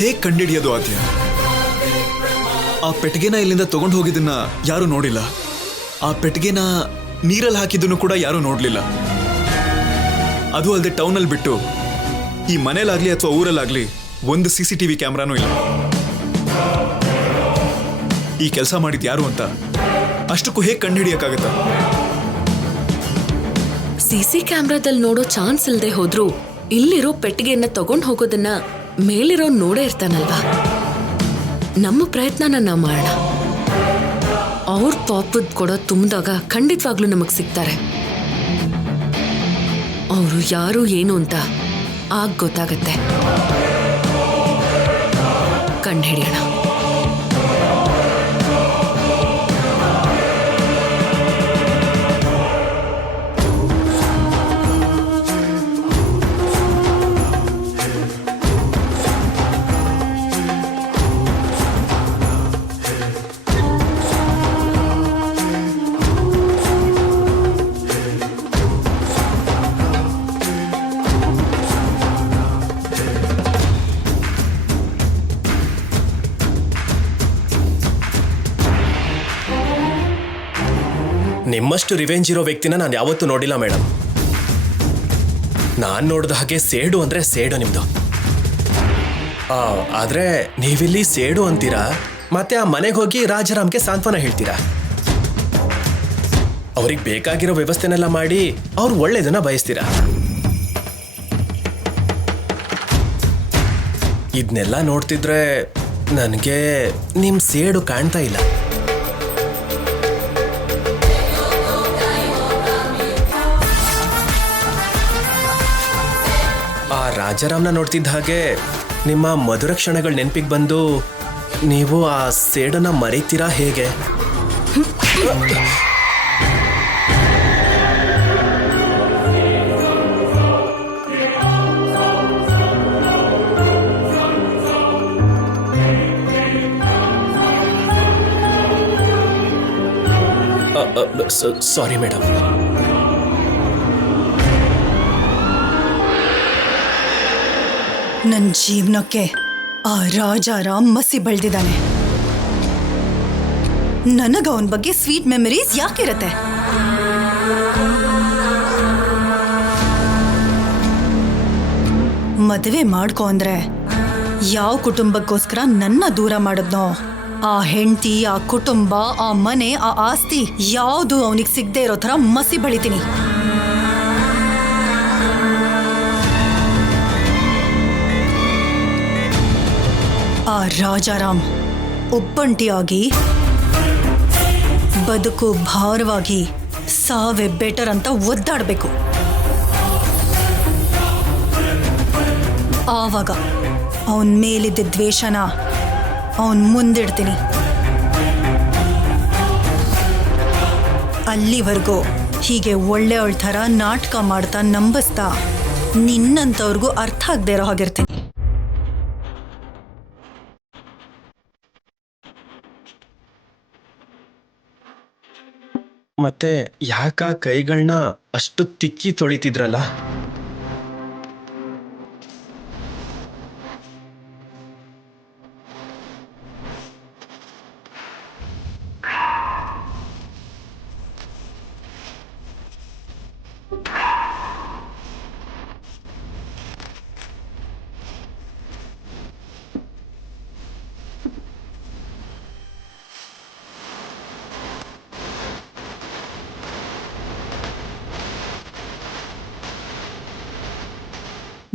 ಹೇಗ್ ಕಂಡಿಡಿಯೋದು ಆದ್ಯ? ಆ ಪೆಟ್ಟಿಗೆನ ಇಲ್ಲಿಂದ ತಗೊಂಡು ಹೋಗಿದ್ದನ್ನ ಯಾರು ನೋಡಿಲ್ಲ. ಆ ಪೆಟ್ಟಿಗೆನ ನೀರಲ್ಲಿ ಹಾಕಿದ್ದನ್ನು ಕೂಡ ಯಾರು ನೋಡ್ಲಿಲ್ಲ. ಅದು ಅಲ್ಲದೆ ಟೌನಲ್ಲಿ ಬಿಟ್ಟು ಈ ಮನೇಲಾಗ್ಲಿ ಅಥವಾ ಊರಲ್ಲಾಗ್ಲಿ ಒಂದು CCTV ಕ್ಯಾಮ್ರಾನೂ ಇಲ್ಲ. ಈ ಕೆಲಸ ಮಾಡಿದ್ ಯಾರು ಅಂತ ಅಷ್ಟಕ್ಕೂ ಹೇಗೆ ಕಂಡುಹಿಡಿಯಕ್ಕಾಗತ್ತ? CC ಕ್ಯಾಮ್ರಾದಲ್ಲಿ ನೋಡೋ ಚಾನ್ಸ್ ಇಲ್ಲದೆ ಹೋದ್ರು ಇಲ್ಲಿರೋ ಪೆಟ್ಟಿಗೆಯನ್ನ ತಗೊಂಡು ಹೋಗೋದನ್ನ ಮೇಲಿರೋ ನೋಡೇ ಇರ್ತಾನಲ್ವಾ. ನಮ್ಮ ಪ್ರಯತ್ನನ ನಾವು ಮಾಡೋಣ. ಅವ್ರ ಪಾಪದ ಕೊಡ ತುಂಬಿದಾಗ ಖಂಡಿತವಾಗ್ಲೂ ನಮಗ್ ಸಿಗ್ತಾರೆ. ಅವರು ಯಾರು ಏನು ಅಂತ ಆಗ ಗೊತ್ತಾಗತ್ತೆ. ಕಂಡುಹಿಡಿಯೋಣ. ನಿಮ್ಮಷ್ಟು ರಿವೆಂಜ್ ಇರೋ ವ್ಯಕ್ತಿನ ನಾನು ಯಾವತ್ತೂ ನೋಡಿಲ್ಲ ಮೇಡಮ್. ನಾನು ನೋಡಿದ ಹಾಗೆ ಸೇಡು ಅಂದರೆ ಸೇಡು ನಿಮ್ಮದು. ಆದರೆ ನೀವಿಲ್ಲಿ ಸೇಡು ಅಂತೀರಾ, ಮತ್ತೆ ಆ ಮನೆಗೆ ಹೋಗಿ ರಾಜಾರಾಮ್ಗೆ ಸಾಂತ್ವನ ಹೇಳ್ತೀರಾ. ಅವ್ರಿಗೆ ಬೇಕಾಗಿರೋ ವ್ಯವಸ್ಥೆನೆಲ್ಲ ಮಾಡಿ ಅವ್ರು ಒಳ್ಳೇದನ್ನ ಬಯಸ್ತೀರಾ. ಇದನ್ನೆಲ್ಲ ನೋಡ್ತಿದ್ರೆ ನನಗೆ ನಿಮ್ಮ ಸೇಡು ಕಾಣ್ತಾ ಇಲ್ಲ. ಆ ರಾಜಾರಾಮ್ನ ನೋಡ್ತಿದ್ದ ಹಾಗೆ ನಿಮ್ಮ ಮಧುರ ಕ್ಷಣಗಳು ನೆನಪಿಗೆ ಬಂದು ನೀವು ಆ ಸೇಡನ್ನ ಮರೀತೀರಾ ಹೇಗೆ? Sorry madam. ನನ್ನ ಜೀವನಕ್ಕೆ ಆ ರಾಜಾರಾಮ್ ಮಸಿ ಬೆಳೆದಿದ್ದಾನೆ. ನನಗ ಅವನ ಬಗ್ಗೆ ಸ್ವೀಟ್ ಮೆಮರೀಸ್ ಯಾಕಿರತ್ತೆ? ಮದುವೆ ಮಾಡ್ಕೊ ಅಂದ್ರೆ ಯಾವ ಕುಟುಂಬಕ್ಕೋಸ್ಕರ ನನ್ನ ದೂರ ಮಾಡಿದ್ನೋ ಆ ಹೆಂಡತಿ, ಆ ಕುಟುಂಬ, ಆ ಮನೆ, ಆ ಆಸ್ತಿ ಯಾವುದು ಅವನಿಗೆ ಸಿಗದೆ ಇರೋ ಥರ ಮಸಿ ಬೆಳಿತೀನಿ. ಆ ರಾಜಾರಾಮ್ ಒಬ್ಬಂಟಿಯಾಗಿ ಬದುಕು ಭಾರವಾಗಿ ಸಾವೇ ಬೆಟರ್ ಅಂತ ಒದ್ದಾಡಬೇಕು. ಆವಾಗ ಅವನ ಮೇಲಿದ್ದ ದ್ವೇಷನ ಅವನ್ ಮುಂದಿಡ್ತೀನಿ. ಅಲ್ಲಿವರೆಗೂ ಹೀಗೆ ಒಳ್ಳೆಯವಳ ಥರ ನಾಟಕ ಮಾಡ್ತಾ ನಂಬಿಸ್ತಾ ನಿನ್ನಂಥವ್ರಿಗೂ ಅರ್ಥ ಆಗದೆ ಇರೋ ಹಾಗಿರ್ತೀನಿ. ಮತ್ತೆ ಯಾಕ ಕೈಗಳನ್ನ ಅಷ್ಟು ತಿಕ್ಕಿ ತೊಳಿತಿದ್ರಲ್ಲ?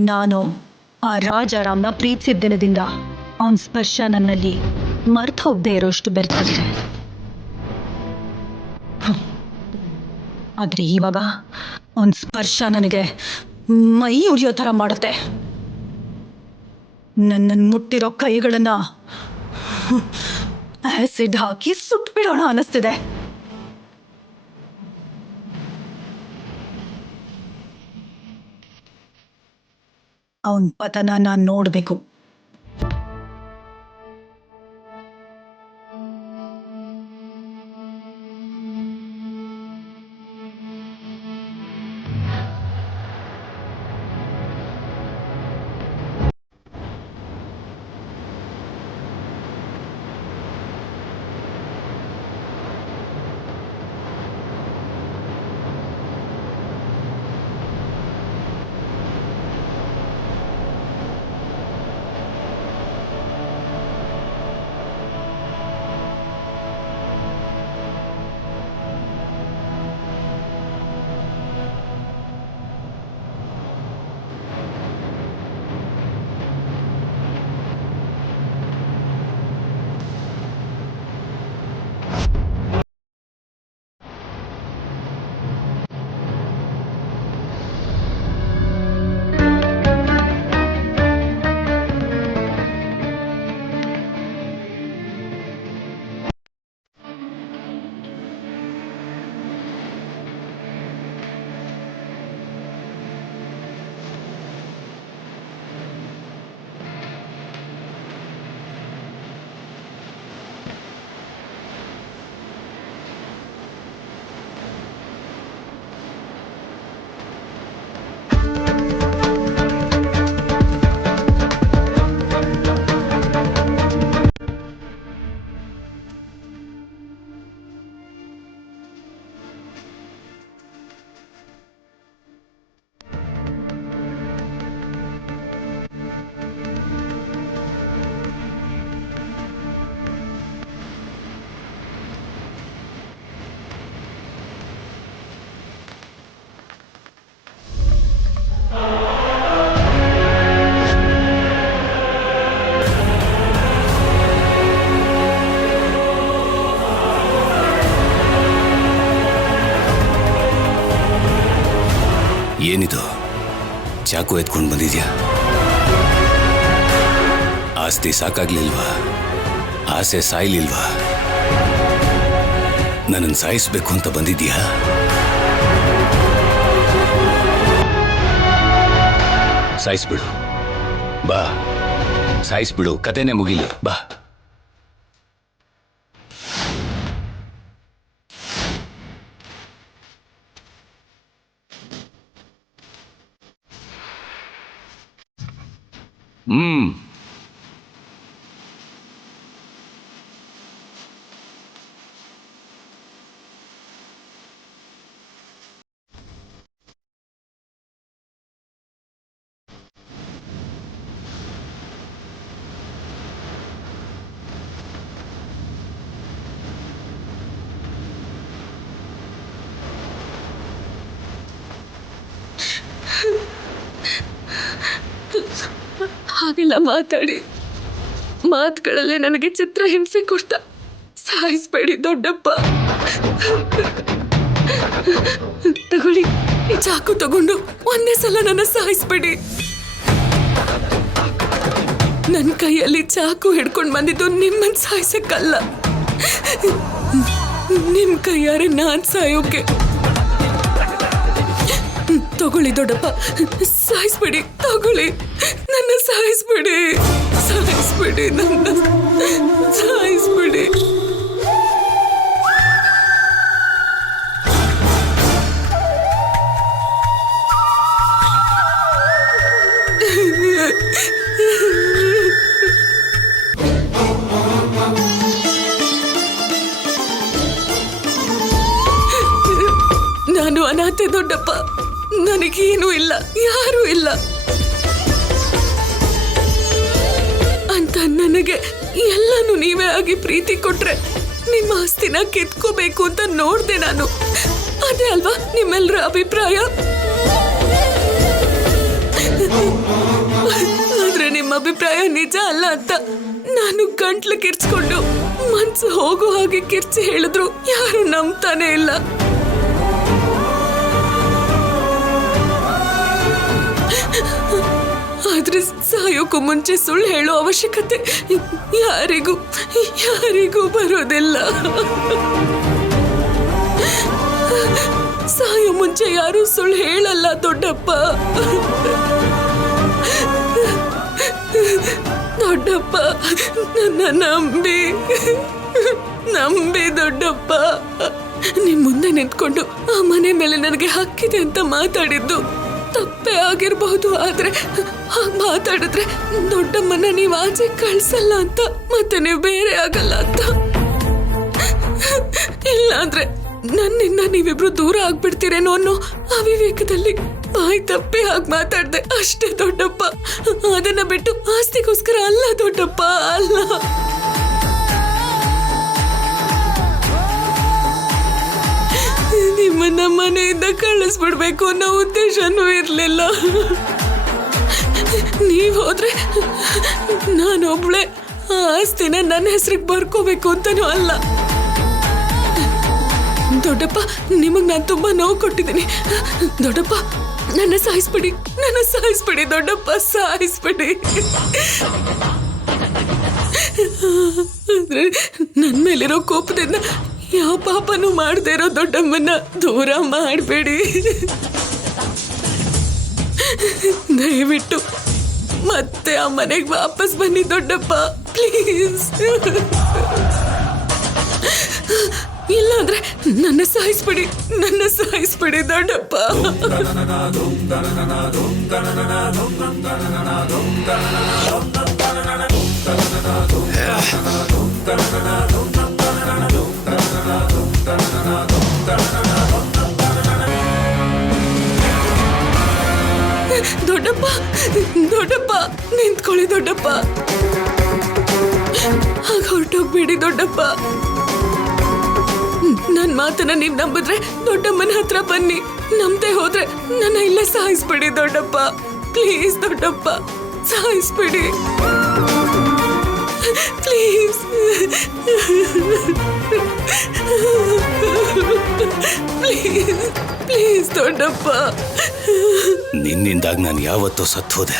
ನಾನು ಆ ರಾಜಾರಾಮ್ನ ಪ್ರೀತಿಸಿದ ದಿನದಿಂದ ಅವನ ಸ್ಪರ್ಶ ನನ್ನಲ್ಲಿ ಮರ್ತು ಹೋಗದೆ ಇರೋಷ್ಟು ಬೆರ್ತದೆ. ಆದ್ರೆ ಇವಾಗ ಅವನ ಸ್ಪರ್ಶ ನನಗೆ ಮೈ ಉರಿಯೋ ಥರ ಮಾಡುತ್ತೆ. ನನ್ನನ್ನು ಮುಟ್ಟಿರೋ ಕೈಗಳನ್ನ ಆಸಿಡ್ ಹಾಕಿ ಸುಟ್ಬಿಡೋಣ ಅನ್ನಿಸ್ತಿದೆ. ಅವನ ಪತನ ನಾನು ನೋಡಬೇಕು. ಏನಿದು ಚಾಕು ಎತ್ಕೊಂಡು ಬಂದಿದ್ಯಾ? ಆಸ್ತಿ ಸಾಕಾಗ್ಲಿಲ್ವಾ? ಆಸೆ ಸಾಯ್ಲಿಲ್ವಾ? ನನ್ನನ್ನು ಸಾಯಿಸ್ಬೇಕು ಅಂತ ಬಂದಿದ್ಯಾ? ಸಾಯಿಸ್ಬಿಡು, ಬಾ, ಸಾಯಿಸ್ಬಿಡು, ಕತೆನೇ ಮುಗಿಲಿ, ಬಾ. ಹಾಗೆಲ್ಲ ಮಾತಾಡಿ ಮಾತುಗಳಲ್ಲೇ ನನಗೆ ಚಿತ್ರ ಹಿಂಸೆ ಕೊಡ್ತಾ ಸಾಯಿಸ್ಬೇಡಿ ದೊಡ್ಡಪ್ಪ. ತಗೊಳ್ಳಿ, ಈ ಚಾಕು ತಗೊಂಡು ಒಂದೇ ಸಲ ನನ್ನ ಸಾಯಿಸ್ಬೇಡಿ. ನನ್ನ ಕೈಯಲ್ಲಿ ಚಾಕು ಹಿಡ್ಕೊಂಡು ಬಂದಿದ್ದು ನಿಮ್ಮನ್ನ ಸಾಯಿಸಕ್ಕಲ್ಲ, ನಿಮ್ ಕೈಯಾರೆ ನಾನ್ ಸಾಯೋಕೆ. ತಗೊಳ್ಳಿ ದೊಡ್ಡಪ್ಪ, ಸಾಯಿಸ್ಬೇಡಿ, ತಗೊಳ್ಳಿ, ನನ್ನ ಸಾಯಿಸ್ಬೇಡಿ, ಸಾಯಿಸ್ಬೇಡಿ, ನನ್ನ ಸಾಯಿಸ್ಬೇಡಿ. ನಾನು ಅನಾಥೆ ದೊಡ್ಡಪ್ಪ, ನನಗೇನೂ ಇಲ್ಲ, ಯಾರೂ ಇಲ್ಲ ಅಂತ ನನಗೆ ಎಲ್ಲಾನು ನೀವೇ ಆಗಿ ಪ್ರೀತಿ ಕೊಟ್ರೆ ನಿಮ್ಮ ಆಸ್ತಿನ ಕಿತ್ಕೋಬೇಕು ಅಂತ ನೋಡ್ದೆ ನಾನು. ಅದೇ ಅಲ್ವಾ ನಿಮ್ಮೆಲ್ಲರ ಅಭಿಪ್ರಾಯ? ಆದ್ರೆ ನಿಮ್ಮ ಅಭಿಪ್ರಾಯ ನಿಜ ಅಲ್ಲ ಅಂತ ನಾನು ಗಂಟ್ಲು ಕಿರ್ಚ್ಕೊಂಡು ಮನ್ಸು ಹೋಗೋ ಹಾಗೆ ಕಿರ್ಚಿ ಹೇಳಿದ್ರು ಯಾರು ನಂಬ್ತಾನೆ ಇಲ್ಲ. ಆದ್ರೆ ಸಾಯೋಕ್ಕೂ ಮುಂಚೆ ಸುಳ್ಳು ಹೇಳೋ ಅವಶ್ಯಕತೆ ಯಾರಿಗೂ ಬರೋದಿಲ್ಲ. ಸಾಯೋ ಮುಂಚೆ ಯಾರು ಸುಳ್ಳು ಹೇಳಲ್ಲ ದೊಡ್ಡಪ್ಪ. ದೊಡ್ಡಪ್ಪ, ನನ್ನ ನಂಬಿ ದೊಡ್ಡಪ್ಪ. ನಿಮ್ ಮುಂದೆ ನಿಂತ್ಕೊಂಡು ಆ ಮನೆ ಮೇಲೆ ನನಗೆ ಹಕ್ಕಿದೆ ಅಂತ ಮಾತಾಡಿದ್ದು ತಪ್ಪೇ ಆಗಿರಬಹುದು, ಆದ್ರೆ ಹಾಗೆ ಮಾತಾಡಿದ್ರೆ ದೊಡ್ಡಮ್ಮನ ನೀವು ಆಚೆ ಕಳ್ಸಲ್ಲ ಅಂತ, ಮತ್ತೆ ನೀವು ಬೇರೆ ಆಗಲ್ಲ ಅಂತ. ಇಲ್ಲಾಂದ್ರೆ ನನ್ನಿಂದ ನೀವಿಬ್ರು ದೂರ ಆಗ್ಬಿಡ್ತೀರೇನೋ ಅನ್ನೋ ಅವಿವೇಕದಲ್ಲಿ ಬಾಯಿ ತಪ್ಪಿ ಹಾಗೆ ಮಾತಾಡ್ದೆ ಅಷ್ಟೇ ದೊಡ್ಡಪ್ಪ. ಅದನ್ನ ಬಿಟ್ಟು ಆಸ್ತಿಗೋಸ್ಕರ ಅಲ್ಲ ದೊಡ್ಡಪ್ಪ, ಅಲ್ಲ. ನಿಮ್ಮನ್ನ ಮನೆಯಿಂದ ಕಳಿಸ್ಬಿಡ್ಬೇಕು ಅನ್ನೋ ಉದ್ದೇಶನೂ ಇರ್ಲಿಲ್ಲ. ನೀವ್ ಹೋದ್ರೆ ನಾನೊಬ್ಳೆ ಆ ಆಸ್ತಿನ ನನ್ನ ಹೆಸರಿಗೆ ಬರ್ಕೋಬೇಕು ಅಂತಾನೂ ಅಲ್ಲ. ದೊಡ್ಡಪ್ಪ, ನಿಮಗ್ ನಾನು ತುಂಬಾ ನೋವು ಕೊಟ್ಟಿದ್ದೀನಿ. ದೊಡ್ಡಪ್ಪ, ನನ್ನ ಸಾಯಿಸ್ಬಿಡಿ ದೊಡ್ಡಪ್ಪ, ಸಾಯಿಸ್ಬಿಡಿ. ಆದ್ರೆ ನನ್ ಮೇಲಿರೋ ಕೋಪದಿಂದ ಯಾವ ಪಾಪನೂ ಮಾಡದೇ ಇರೋ ದೊಡ್ಡಮ್ಮನ ದೂರ ಮಾಡಬೇಡಿ. ದಯವಿಟ್ಟು ಮತ್ತೆ ಆ ಮನೆಗೆ ವಾಪಸ್ ಬನ್ನಿ ದೊಡ್ಡಪ್ಪ, ಪ್ಲೀಸ್. ಇಲ್ಲಾಂದ್ರೆ ನನ್ನ ಸಾಯಿಸ್ಬಿಡಿ, ನನ್ನ ಸಾಯಿಸ್ಬಿಡಿ ದೊಡ್ಡಪ್ಪ. ದೊಡ್ಡಪ್ಪ, ದೊಡ್ಡಪ್ಪ, ನಿಂತ್ಕೊಳ್ಳಿ ದೊಡ್ಡಪ್ಪ. ಹಾಗ ಹೊರಟೋಗ್ಬೇಡಿ ದೊಡ್ಡಪ್ಪ. ನನ್ ಮಾತನ್ನ ನೀವ್ ನಂಬಿದ್ರೆ ದೊಡ್ಡಮ್ಮನ ಹತ್ರ ಬನ್ನಿ. ನಂಬದೆ ಹೋದ್ರೆ ನನ್ನ ಇಲ್ಲೇ ಸಾಯಿಸ್ಬಿಡಿ ದೊಡ್ಡಪ್ಪ. ಪ್ಲೀಸ್ ದೊಡ್ಡಪ್ಪ, ಸಾಯಿಸ್ಬಿಡಿ ಪ್ಲೀಸ್. ಪ್ಲೀಸ್ ಪ್ಲೀಸ್ ದೊಡ್ಡಪ್ಪ. ನಿನ್ನಿಂದಾಗಿ ನಾನು ಯಾವತ್ತೂ ಸತ್ತೋದೆ.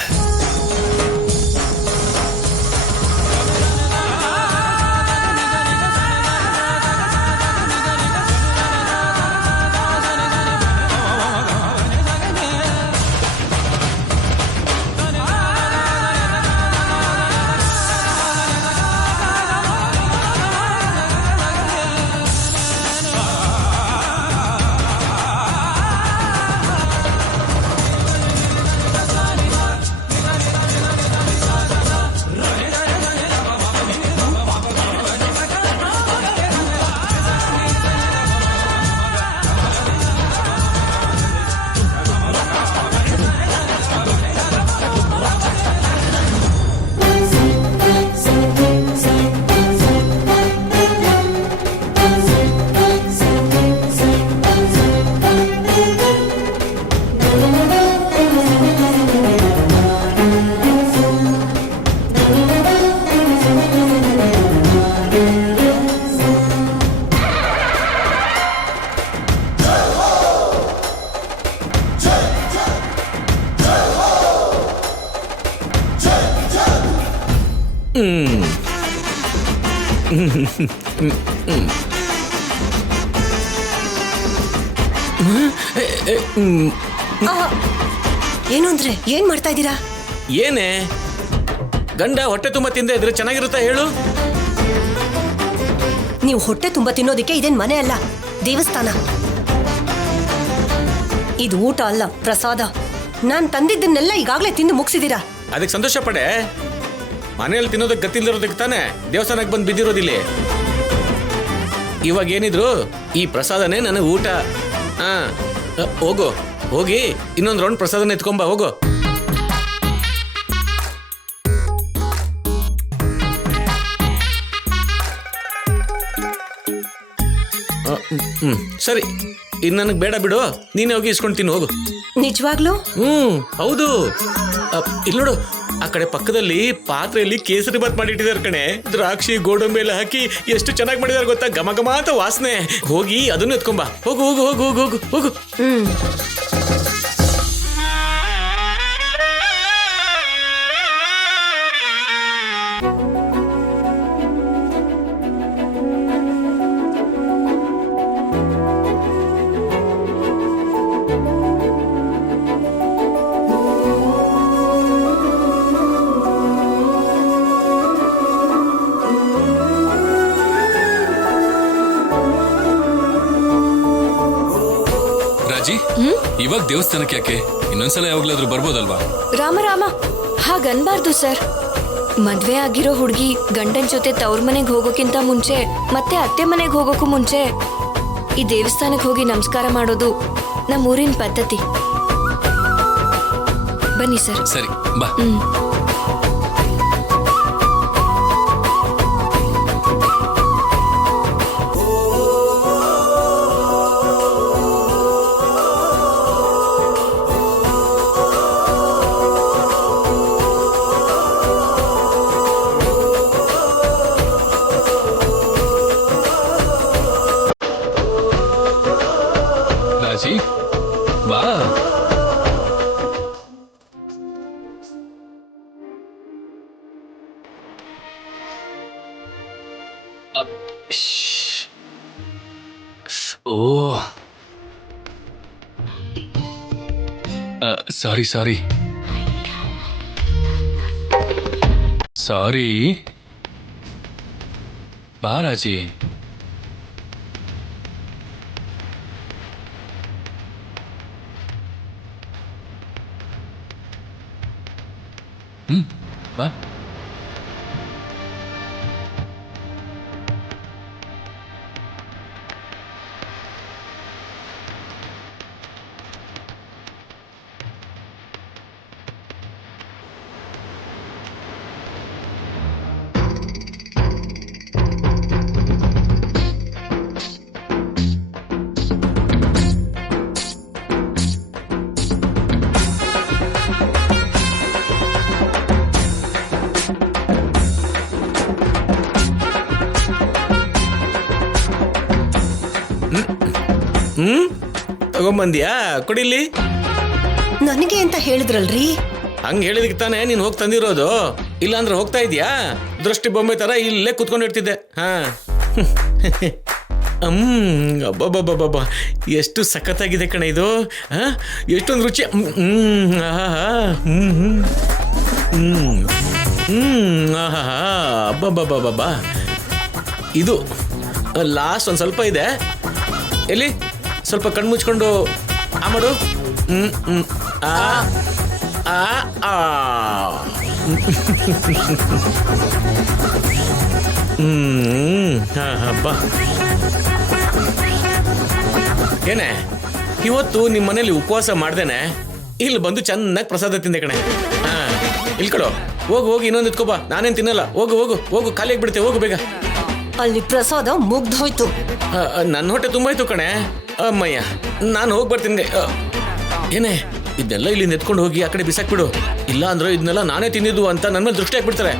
ಏನು ಅಂದ್ರೆ ಏನ್ ಮಾಡ್ತಾ ಇದ್ದೀರಾ? ಏನೇ ಗಂಡ ಹೊಟ್ಟೆ ತುಂಬ ತಿಂದೆ ಇದ್ರೆ ಚೆನ್ನಾಗಿರುತ್ತಾ ಹೇಳು? ನೀವು ಹೊಟ್ಟೆ ತುಂಬಾ ತಿನ್ನೋದಿಕ್ಕೆ ಇದೇನ್ ಮನೆ ಅಲ್ಲ, ದೇವಸ್ಥಾನ. ಇದು ಊಟ ಅಲ್ಲ, ಪ್ರಸಾದ. ನಾನ್ ತಂದಿದ್ದನ್ನೆಲ್ಲ ಈಗಾಗ್ಲೇ ತಿಂದು ಮುಗಿಸಿದೀರಾ. ಅದಕ್ಕೆ ಸಂತೋಷ ಪಡೆ. ಮನೆಯಲ್ಲಿ ತಿನ್ನೋದಕ್ಕೆ ಗತ್ತಿಲ್ದಿರೋದಕ್ಕೆ ತಾನೇ ದೇವಸ್ಥಾನಕ್ಕೆ ಬಂದು ಬಿದ್ದಿರೋದಿಲ್ಲಿ. ಇವಾಗ ಏನಿದ್ರು ಈ ಪ್ರಸಾದನೇ ನನಗೆ ಊಟ. ಹಾ, ಹೋಗು, ಹೋಗಿ ಇನ್ನೊಂದು ರೌಂಡ್ ಪ್ರಸಾದನ ಎತ್ಕೊಂಬ ಹೋಗು. ಸರಿ, ಇನ್ನು ನನಗೆ ಬೇಡ ಬಿಡು, ನೀನೇ ಹೋಗಿ ಇಸ್ಕೊಂಡು ತಿನ್ನು ಹೋಗು. ನಿಜವಾಗ್ಲೂ? ಹೌದು. ಇಲ್ಲಿ ನೋಡು, ಆ ಕಡೆ ಪಕ್ಕದಲ್ಲಿ ಪಾತ್ರೆಯಲ್ಲಿ ಕೇಸರಿ ಬಾತ್ ಮಾಡಿಟ್ಟಿದ್ದಾರೆ ಕಣೆ. ದ್ರಾಕ್ಷಿ ಗೋಡಂಬಿ ಎಲ್ಲ ಹಾಕಿ ಎಷ್ಟು ಚೆನ್ನಾಗಿ ಮಾಡಿದಾರೆ ಗೊತ್ತಾ? ಘಮ ಘಮ ಅಂತ ವಾಸನೆ. ಹೋಗಿ ಅದನ್ನು ಎತ್ಕೊಂಬ ಹೋಗು ಹೋಗು ಹೋಗು ಹೋಗು ಹೋಗು ಹೋಗು. ಇವಾಗ ದೇವಸ್ಥಾನಕ್ಕೆ ಯಾಕೆ? ಇನ್ನೊಂದ್ಸಲ ಯಾವಾಗ್ಲಾದ್ರೂ ಬರ್ಬೋದಲ್ವಾ? ರಾಮ ಹಾಗನ್ಬಾರ್ದು ಸರ್. ಮದ್ವೆ ಆಗಿರೋ ಹುಡುಗಿ ಗಂಡನ ಜೊತೆ ತವ್ರ ಮನೆಗೆ ಹೋಗೋಕ್ಕಿಂತ ಮುಂಚೆ ಮತ್ತೆ ಅತ್ತೆ ಮನೆಗೆ ಹೋಗೋಕ್ಕೂ ಮುಂಚೆ ಈ ದೇವಸ್ಥಾನಕ್ಕೆ ಹೋಗಿ ನಮಸ್ಕಾರ ಮಾಡೋದು ನಮ್ಮೂರಿನ ಪದ್ಧತಿ. ಬನ್ನಿ ಸರ್. ಸರಿ ಬಾ. ಬಾ. ಓ ಸಾರಿ ಸಾರಿ ಸಾರಿ. ಬಾ ರಾಜಿ. ಬಾ. ತಗೊಂಬಂದ್ಯಾ ಕೊಡಿಲಿ. ನನಗೆ ಅಂತ ಹೇಳಿದ್ರಲ್ರಿ. ಹಂಗೆ ಹೇಳಿದಕ್ಕೆ ತಾನೇ ನೀನು ಹೋಗಿ ತಂದಿರೋದು. ಇಲ್ಲಾಂದ್ರೆ ಹೋಗ್ತಾ ಇದೀಯಾ ದೃಷ್ಟಿ ಬೊಂಬೆ ತರ ಇಲ್ಲೇ ಕುತ್ಕೊಂಡಿರ್ತಿದ್ದೆ. ಹಾ ಅಬ್ಬಬ್ಬಬ್ಬಬ್ಬ ಎಷ್ಟು ಸಖತ್ತಾಗಿದೆ ಕಣ ಇದು. ಎಷ್ಟೊಂದು ರುಚಿ. ಅಬ್ಬಬ್ಬಬ್ಬಬ್ಬ ಇದು ಲಾಸ್ಟ್ ಒಂದು ಸ್ವಲ್ಪ ಇದೆ. ಎಲ್ಲಿ ಸ್ವಲ್ಪ ಕಣ್ಣು ಮುಚ್ಕೊಂಡು ಆ ಮಾಡು. ಹಬ್ಬ ಏನೇ ಇವತ್ತು ನಿಮ್ಮ ಮನೇಲಿ ಉಪವಾಸ ಮಾಡ್ದೇನೆ ಇಲ್ಲಿ ಬಂದು ಚೆನ್ನಾಗಿ ಪ್ರಸಾದ ತಿಂದೆ ಕಣೆ. ಹಾ ಇಲ್ಲಿ ಕಡೋ ಹೋಗು ಹೋಗಿ ಇನ್ನೊಂದು ಎತ್ಕೋಬಾ. ನಾನೇನು ತಿನ್ನಲ್ಲ. ಹೋಗು ಹೋಗು ಹೋಗು ಖಾಲಿ ಆಗ್ಬಿಡುತ್ತೆ. ಹೋಗು ಬೇಗ. ಅಲ್ಲಿ ಪ್ರಸಾದ ಮುಗ್ದೋಯ್ತು. ನನ್ನ ಹೊಟ್ಟೆ ತುಂಬಾಯ್ತು ಕಣೆ. ಅಮ್ಮಯ್ಯ ನಾನು ಹೋಗಿ ಬರ್ತೀನಿ. ಏನೇ ಇದನ್ನೆಲ್ಲ ಇಲ್ಲಿಂದ ಎತ್ಕೊಂಡು ಹೋಗಿ ಆ ಕಡೆ ಬಿಸಾಕ್ಬಿಡು. ಇಲ್ಲ ಅಂದ್ರೆ ಇದನ್ನೆಲ್ಲ ನಾನೇ ತಿಂದಿದ್ದು ಅಂತ ನನ್ನ ಮೇಲೆ ದೃಷ್ಟಿ ಹಾಕ್ಬಿಡ್ತಾರೆ.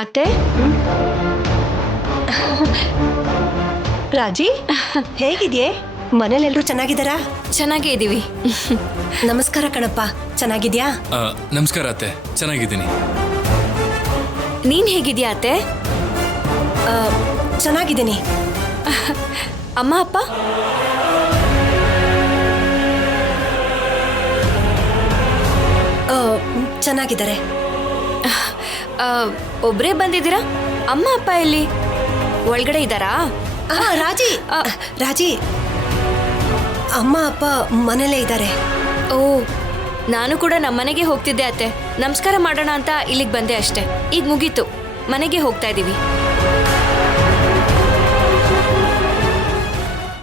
ಅತ್ತೆ ರಾಜಿ ಹೇಗಿದ್ಯೆ? ಮನೇಲೆಲ್ಲರೂ ಚೆನ್ನಾಗಿದ್ದಾರಾ? ಚೆನ್ನಾಗೇ ಇದೀವಿ. ನಮಸ್ಕಾರ ಕಣಪ್ಪ, ಚೆನ್ನಾಗಿದ್ಯಾ? ನಮಸ್ಕಾರ ಅತ್ತೆ, ಚೆನ್ನಾಗಿದ್ದೀನಿ. ನೀನ್ ಹೇಗಿದ್ಯಾ ಅತ್ತೆ? ಚೆನ್ನಾಗಿದ್ದೀನಿ. ಅಮ್ಮ ಅಪ್ಪ ಚೆನ್ನಾಗಿದ್ದಾರೆ. ಒಬ್ರೇ ಬಂದಿದ್ದೀರಾ? ಅಮ್ಮ ಅಪ್ಪ ಎಲ್ಲಿ? ಒಳಗಡೆ ಇದ್ದಾರಾ? ರಾಜಿ ರಾಜಿ ಅಮ್ಮ ಅಪ್ಪ ಮನೇಲೇ ಇದ್ದಾರೆ. ಓ, ನಾನು ಕೂಡ ನಮ್ಮನೆಗೆ ಹೋಗ್ತಿದ್ದೆ ಅತ್ತೆ. ನಮಸ್ಕಾರ ಮಾಡೋಣ ಅಂತ ಇಲ್ಲಿಗೆ ಬಂದೆ ಅಷ್ಟೇ. ಈಗ ಮುಗೀತು, ಮನೆಗೆ ಹೋಗ್ತಾ ಇದ್ದೀವಿ.